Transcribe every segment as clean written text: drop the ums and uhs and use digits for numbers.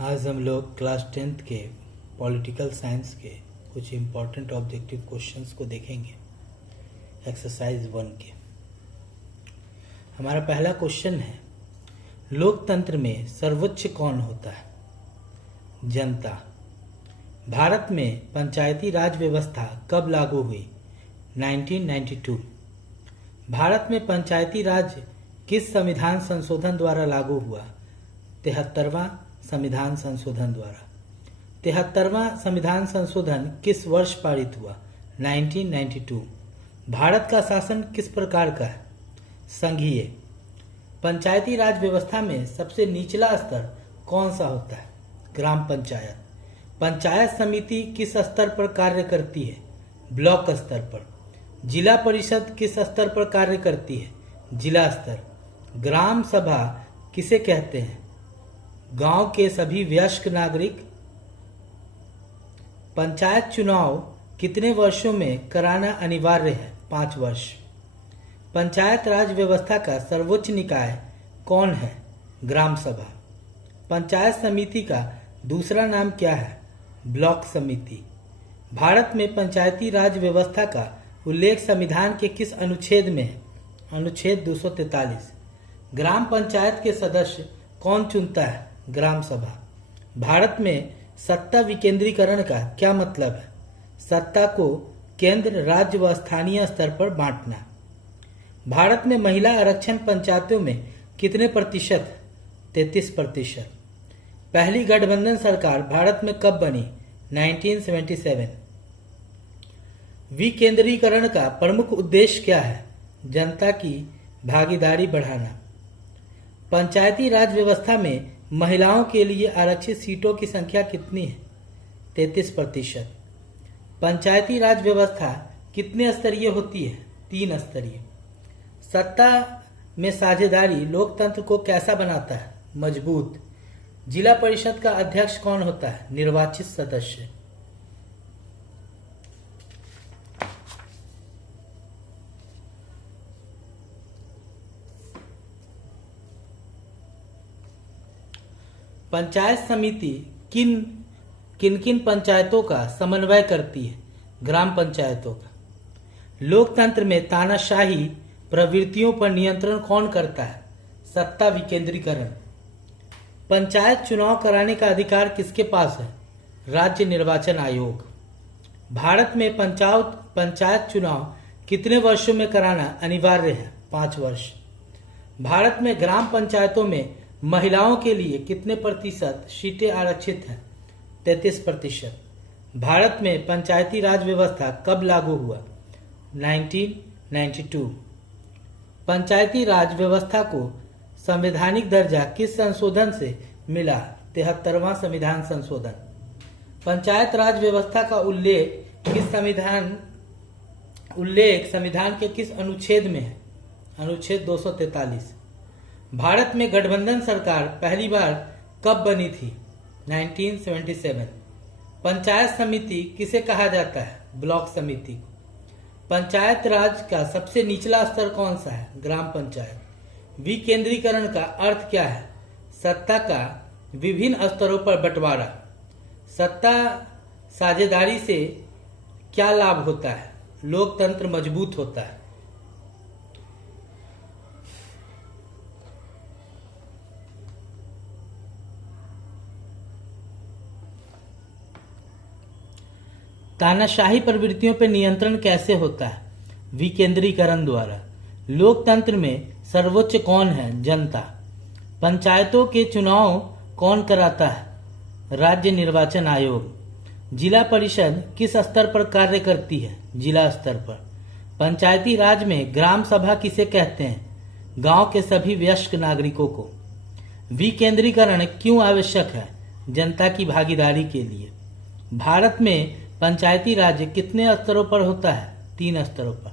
आज हम लोग क्लास 10th के पॉलिटिकल साइंस के कुछ इम्पोर्टेंट ऑब्जेक्टिव क्वेश्चंस को देखेंगे। एक्सरसाइज 1 के हमारा पहला क्वेश्चन है, लोकतंत्र में सर्वोच्च कौन होता है? जनता। भारत में पंचायती राज व्यवस्था कब लागू हुई? 1992। भारत में पंचायती राज किस संविधान संशोधन द्वारा लागू हुआ? 73वां संविधान संशोधन द्वारा। 73वां संविधान संशोधन किस वर्ष पारित हुआ? 1992। भारत का शासन किस प्रकार का है? संघीय। पंचायती राज व्यवस्था में सबसे निचला स्तर कौन सा होता है? ग्राम पंचायत। पंचायत समिति किस स्तर पर कार्य करती है? ब्लॉक स्तर पर। जिला परिषद किस स्तर पर कार्य करती है? जिला स्तर। ग्राम सभा किसे कहते हैं? गांव के सभी वयस्क नागरिक। पंचायत चुनाव कितने वर्षों में कराना अनिवार्य है? 5 वर्ष। पंचायत राज व्यवस्था का सर्वोच्च निकाय कौन है? ग्राम सभा। पंचायत समिति का दूसरा नाम क्या है? ब्लॉक समिति। भारत में पंचायती राज व्यवस्था का उल्लेख संविधान के किस अनुच्छेद में है? अनुच्छेद 243। ग्राम पंचायत के सदस्य कौन चुनता है? ग्राम सभा। भारत में सत्ता विकेंद्रीकरण का क्या मतलब है? सत्ता को केंद्र, राज्य व स्थानीय स्तर पर बांटना। भारत में महिला आरक्षण पंचायतों में कितने प्रतिशत? 33%। पहली गठबंधन सरकार भारत में कब बनी? 1977। विकेंद्रीकरण का प्रमुख उद्देश्य क्या है? जनता की भागीदारी बढ़ाना। पंचायती राज व्यवस्था में महिलाओं के लिए आरक्षित सीटों की संख्या कितनी है? 33%। पंचायती राज व्यवस्था कितने स्तरीय होती है? 3 स्तरीय। सत्ता में साझेदारी लोकतंत्र को कैसा बनाता है? मजबूत। जिला परिषद का अध्यक्ष कौन होता है? निर्वाचित सदस्य। पंचायत समिति किन किन पंचायतों का समन्वय करती है? ग्राम पंचायतों का। लोकतंत्र में तानाशाही प्रवृत्तियों पर नियंत्रण कौन करता है? सत्ता विकेंद्रीकरण। पंचायत चुनाव कराने का अधिकार किसके पास है? राज्य निर्वाचन आयोग। भारत में पंचायत चुनाव कितने वर्षों में कराना अनिवार्य है? 5 वर्ष। भारत में ग्राम पंचायतों में महिलाओं के लिए कितने प्रतिशत सीटें आरक्षित हैं? 33%। भारत में पंचायती राज व्यवस्था कब लागू हुआ? 1992। पंचायती राज व्यवस्था को संवैधानिक दर्जा किस संशोधन से मिला? 73वां संविधान संशोधन। पंचायत राज व्यवस्था का उल्लेख संविधान के किस अनुच्छेद में है? अनुच्छेद 243। भारत में गठबंधन सरकार पहली बार कब बनी थी? 1977। पंचायत समिति किसे कहा जाता है? ब्लॉक समिति को। पंचायत राज का सबसे निचला स्तर कौन सा है? ग्राम पंचायत। विकेंद्रीकरण का अर्थ क्या है? सत्ता का विभिन्न स्तरों पर बंटवारा। सत्ता साझेदारी से क्या लाभ होता है? लोकतंत्र मजबूत होता है। तानाशाही प्रवृत्तियों पर नियंत्रण कैसे होता है? विकेंद्रीकरण द्वारा। लोकतंत्र में सर्वोच्च कौन है? जनता। पंचायतों के चुनाव कौन कराता है? राज्य निर्वाचन आयोग। जिला परिषद किस स्तर पर कार्य करती है? जिला स्तर पर। पंचायती राज में ग्राम सभा किसे कहते हैं? गांव के सभी वयस्क नागरिकों को। विकेंद्रीकरण क्यों आवश्यक है? जनता की भागीदारी के लिए। भारत में पंचायती राज कितने स्तरों पर होता है? 3 स्तरों पर।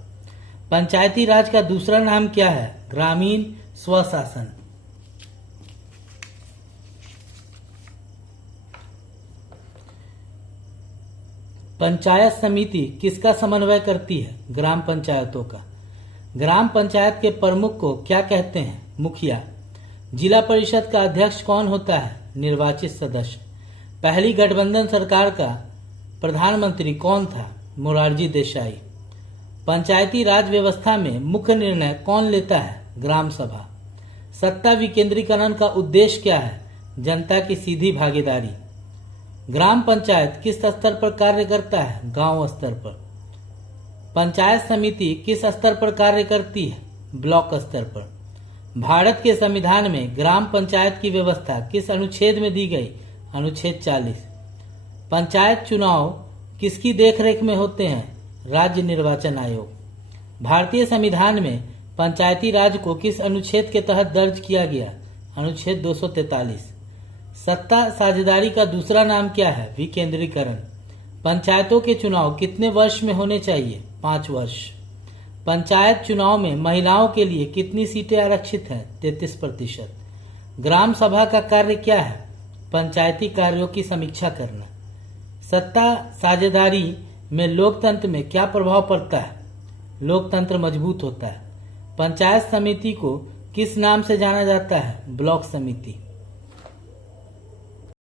पंचायती राज का दूसरा नाम क्या है? ग्रामीण स्वशासन। पंचायत समिति किसका समन्वय करती है? ग्राम पंचायतों का। ग्राम पंचायत के प्रमुख को क्या कहते हैं? मुखिया। जिला परिषद का अध्यक्ष कौन होता है? निर्वाचित सदस्य। पहली गठबंधन सरकार का प्रधानमंत्री कौन था? मोरारजी देसाई। पंचायती राज व्यवस्था में मुख्य निर्णय कौन लेता है? ग्राम सभा। सत्ता विकेंद्रीकरण का उद्देश्य क्या है? जनता की सीधी भागीदारी। ग्राम पंचायत किस स्तर पर कार्य करता है? गांव स्तर पर। पंचायत समिति किस स्तर पर कार्य करती है? ब्लॉक स्तर पर। भारत के संविधान में ग्राम पंचायत की व्यवस्था किस अनुच्छेद में दी गई? अनुच्छेद 40। पंचायत चुनाव किसकी देखरेख में होते हैं? राज्य निर्वाचन आयोग। भारतीय संविधान में पंचायती राज को किस अनुच्छेद के तहत दर्ज किया गया? अनुच्छेद 243। सत्ता साझेदारी का दूसरा नाम क्या है? विकेंद्रीकरण। पंचायतों के चुनाव कितने वर्ष में होने चाहिए? 5 वर्ष। पंचायत चुनाव में महिलाओं के लिए कितनी सीटें आरक्षित हैं? 33%। ग्राम सभा का कार्य क्या है? पंचायती कार्यों की समीक्षा करना। सत्ता साझेदारी में लोकतंत्र में क्या प्रभाव पड़ता है? लोकतंत्र मजबूत होता है। पंचायत समिति को किस नाम से जाना जाता है? ब्लॉक समिति।